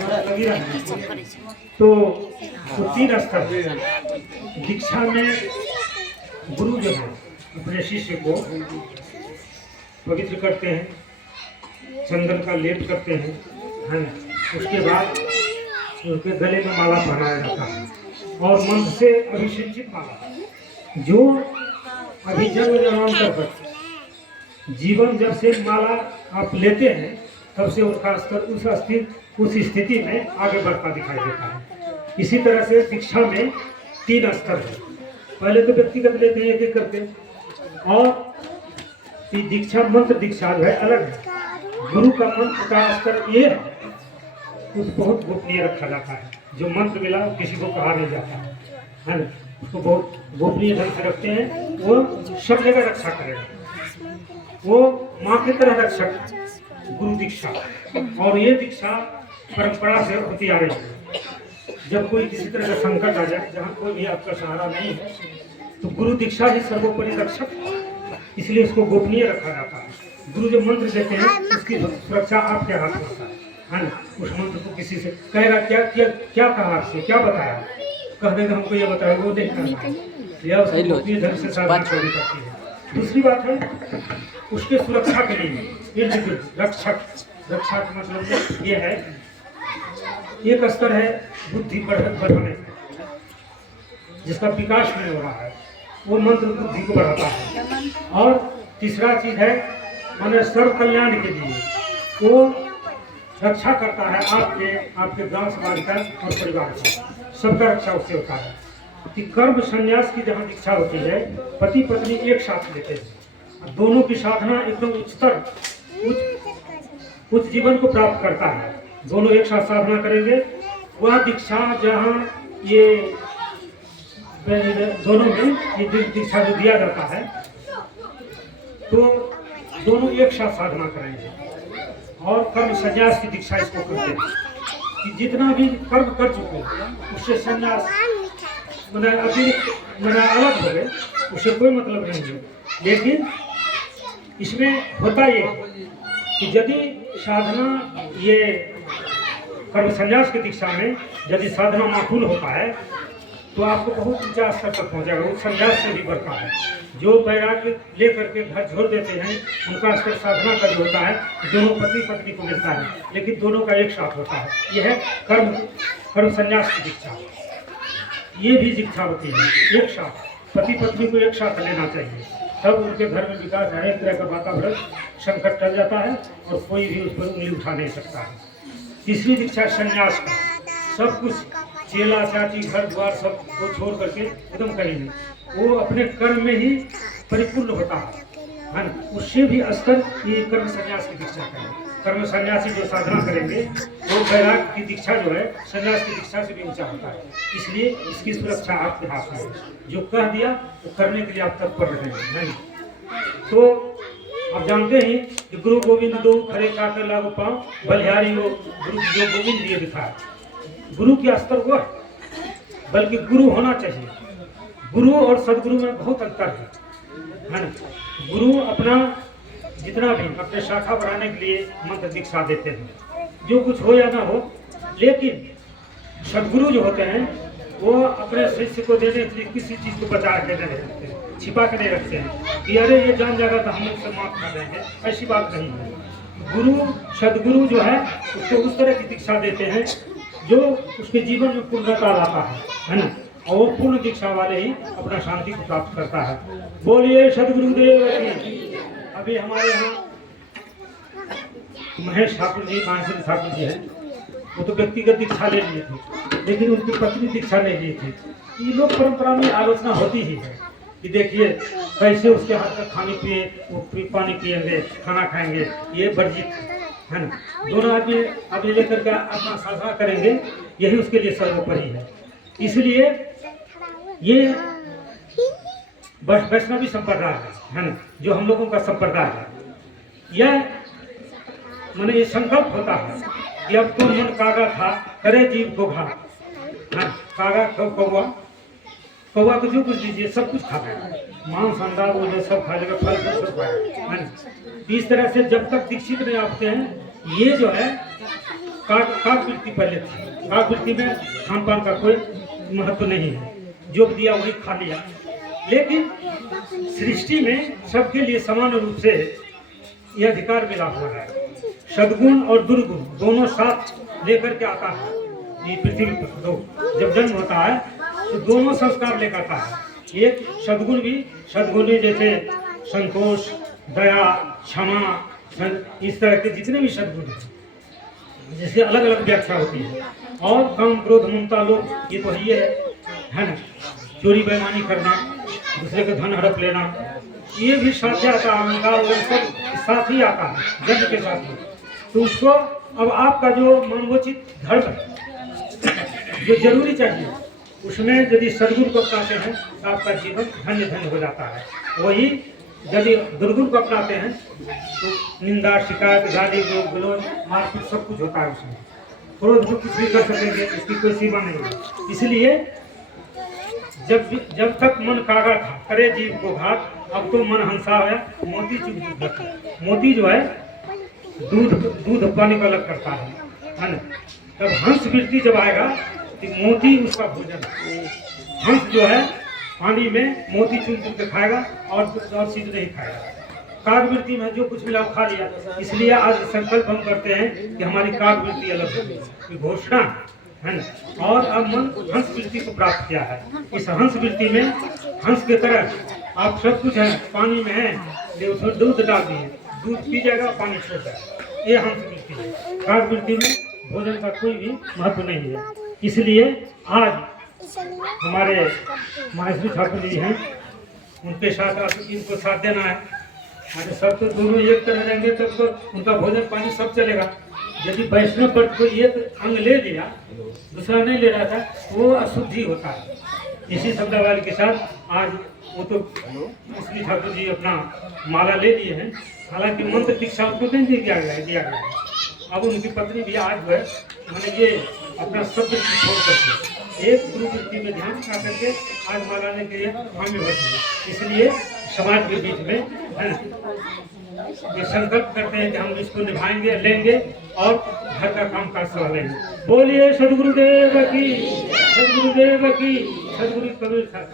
लगी रहती है। तो 3 स्तर दीक्षा में गुरु जो है अपने शिष्य को पवित्र करते हैं, चंदन का लेप करते हैं, है ना। उसके बाद उसके गले में माला पहनाया जाता है और मंत्र से अभिषेचित माला, जो अभी जन्म जन्मांतर पर जीवन जब से माला आप लेते हैं तब से उसका स्तर उस स्थिति में आगे बढ़ता दिखाई देता है। इसी तरह से दीक्षा में 3 स्तर है। पहले तो व्यक्तिगत लेते हैं एक करके, और दीक्षा मंत्र दीक्षा जो है अलग है। गुरु का मंत्र का स्तर ये है, उसको बहुत गोपनीय रखा जाता है। जो मंत्र मिला किसी को कहा नहीं जाता है ना, उसको बहुत गोपनीय ढंग से रखते हैं। वो सब जगह रक्षा करेगा, वो माँ की तरह रक्षक गुरु दीक्षा। और ये दीक्षा परंपरा से होती आ रही है। जब कोई किसी तरह का संकट आ जाए, जहाँ कोई भी आपका सहारा नहीं है, तो गुरु दीक्षा ही सर्वोपरि रक्षक, इसलिए उसको गोपनीय रखा जाता है। गुरु जो मंत्र देते हैं उसकी सुरक्षा आपके हाथ में होता है ना। उस मंत्र को किसी से कह रहा क्या कहा आपसे, क्या बताया, कह देगा हमको ये बताया, वो नहीं कहना, यह उसको गोपनीय ढंग से साधना करनी पड़ती है। दूसरी बात है उसके सुरक्षा के लिए रक्षक। रक्षा का मतलब ये है, एक स्तर है बुद्धि बढ़ाने, जिसका विकास नहीं हो रहा है, वो मंत्र बुद्धि को बढ़ाता है। और तीसरा चीज है माने सर्व कल्याण के लिए, वो रक्षा करता है आपके गांव समाज का और परिवार का, सबका रक्षा उससे होता है। कि कर्म संन्यास की जहाँ दीक्षा होती है, पति पत्नी एक साथ लेते हैं, दोनों की साधना एकदम उच्च जीवन को प्राप्त करता है। दोनों एक साथ साधना करेंगे, वह दीक्षा जहाँ ये दोनों में ये दीक्षा जो दिया जाता है, तो दोनों एक साथ साधना करेंगे। और कर्म संन्यास की दीक्षा इसको करते हैं कि जितना भी कर्म कर चुके उससे संन्यास मैंने अलग हो गए, उससे कोई मतलब नहीं है। लेकिन इसमें होता ये कि यदि साधना ये कर्म संन्यास की दीक्षा में यदि साधना माकूल होता है तो आपको बहुत ऊंचा स्तर तक पहुँचेगा। वो संन्यास से भी बढ़ता है। जो वैराग्य ले करके घर छोड़ देते हैं उनका स्तर साधना का जो होता है दोनों पति पत्नी को मिलता है, लेकिन दोनों का एक साथ होता है। यह है कर्म संन्यास की दीक्षा। ये भी दीक्षा होती है एक साथ, पति पत्नी को एक साथ लेना चाहिए, तब उनके घर में विकास, हर एक तरह का वातावरण संकट टल जाता है और कोई भी उस पर उंगली उठा नहीं सकता है। तीसरी दीक्षा संन्यास का, सब कुछ चेला चाची घर द्वार सब को छोड़ करके एकदम करेंगे, वो अपने कर्म में ही परिपूर्ण होता है ना। उससे भी स्तर ये कर्म संन्यास की दीक्षा करें। कर्म सन्यासी जो साधना करेंगे वो वैराग्य की दीक्षा जो है संन्यास की दीक्षा से भी ऊंचा होता है। इसलिए इसकी सुरक्षा आपके हाथ में है। जो कह दिया वो करने के लिए आप तत्पर रहेंगे नहीं। तो आप जानते हैं कि गुरु गोविंद दो खरे काकर लागू पाँव, बलिहारी वो गुरु जो गोविंद दिए दिखा। गुरु के स्तर वो है, बल्कि गुरु होना चाहिए। गुरु और सदगुरु में बहुत अंतर है ना। गुरु अपना जितना भी अपने शाखा बढ़ाने के लिए मंत्र दीक्षा देते हैं, जो कुछ हो या ना हो, लेकिन सदगुरु जो होते हैं वो अपने शिष्य को देने के लिए किसी चीज़ को बचा के नहीं रखते हैं, छिपा के नहीं रखते हैं कि अरे ये जान जाएगा तो हम लोग से माफ कर देंगे, ऐसी बात नहीं है। गुरु सदगुरु जो है उसको उस तरह की दीक्षा देते हैं जो उसके जीवन में पूर्णता लाता है ना। और वो पूर्ण दीक्षा वाले ही अपना शांति को प्राप्त करता है। बोलिए सदगुरुदेव की। अभी हमारे यहाँ महेश ठाकुर जी, मानसिंह ठाकुर जी हैं, वो तो व्यक्तिगत दीक्षा ले लिए थे, लेकिन उनकी पत्नी दीक्षा नहीं ली थी। ये लोग परंपरा में आलोचना होती ही है कि देखिए कैसे उसके हाथ का खाने पिए, वो पानी पिएंगे, खाना खाएंगे, ये वर्जित है ना। दोनों आदमी आगे लेकर के अपना साधना करेंगे, यही उसके लिए सर्वोपरि है। इसलिए ये वैष्णवी संप्रदाय है ना, जो हम लोगों का संप्रदाय है। यह मैंने ये संकल्प होता है कि अब तो मन कागा था करे जीव को घा, कागा कौवा, कौवा को जो कुछ दीजिए सब कुछ खा लेगा, मांस अंडा वो सब खा लेगा, फल सब खाएगा। इस तरह से जब तक दीक्षित नहीं आते हैं, ये जो है काक वृत्ति पहले थी। काक वृत्ति में खान पान का कोई महत्व नहीं है, जो दिया वही खा लिया। लेकिन सृष्टि में सबके लिए समान रूप से यह अधिकार मिला हुआ है। सद्गुण और दुर्गुण दोनों साथ लेकर के आता है ये पृथ्वी पर। तो जब जन्म होता है तो दोनों संस्कार लेकर आता है। एक सद्गुण भी, सद्गुण जैसे संतोष, दया, क्षमा, इस तरह के जितने भी सद्गुण हैं, जिससे अलग अलग व्याख्या होती है। और काम, क्रोध, ममता, लोभ, ये तो है ना। चोरी बेईमानी करना, दूसरे का धन हड़प लेना, ये भी साथ ही आता है। अहंकार वो सब साथ ही आता है, जन्म के साथ में। तो उसको अब आपका जो मानवोचित धर्म है, जो जरूरी चाहिए, उसमें यदि सद्गुण को अपनाते हैं तो आपका जीवन धन्य धन्य हो जाता है। वही यदि दुर्गुण को अपनाते हैं तो निंदा, शिकायत, गाली गलौज, मारपीट सब कुछ होता है उसमें। क्रोध को कुछ भी कर सकेंगे, इसकी कोई सीमा नहीं है। इसलिए जब तक मन कागा था, करे जीव को घात, अब तो मन हंसा है, मोती चुग दूध। मोती जो है दूध पानी का अलग करता है ना। तब हंस वृत्ति जब आएगा तो मोती उसका भोजन है। हंस जो है पानी में मोती चुन चुन के खाएगा और चीज नहीं खाएगा। काग वृत्ति में जो कुछ मिला खा लिया। इसलिए आज संकल्प हम करते हैं कि हमारी काग वृत्ति अलग होगी, घोषणा है ना। और अब मन हंस वृत्ति को प्राप्त किया है। इस हंस वृत्ति में हंस के तरह आप सब कुछ है, पानी में है, उसमें दूध डाल दिए, दूध पी जाएगा, पानी छोड़ जाएगा। ये हंस वृत्ति है। काग वृत्ति में भोजन का कोई भी महत्व नहीं है। इसलिए आज हमारे महेश्वरी ठाकुर जी हैं, उनके साथ इनको साथ देना है। अरे सब तो दोनों एक तरह रहेंगे तब तो उनका भोजन पानी सब चलेगा। यदि वैष्णव पर कोई एक अंग ले लिया, दूसरा नहीं ले रहा था, वो अशुद्धि होता है। इसी शब्दावली के साथ आज वो तो महेश्वरी ठाकुर जी अपना माला ले लिए हैं। हालांकि मंत्र दीक्षा उनको नहीं दिया गया है। अब उनकी पत्नी भी आज जो है मैंने ये अपना सब छोड़ करके एक गुरु वृत्ति में ध्यान रखा करके आज माला लेने के लिए हामी भरती। इसलिए समाज के बीच में है ये संकल्प करते हैं कि हम इसको निभाएंगे, लेंगे और घर का काम काज संभालेंगे। बोलिए सदगुरुदेव की, सदगुरुदेव की, सदगुरु कबीर साहब।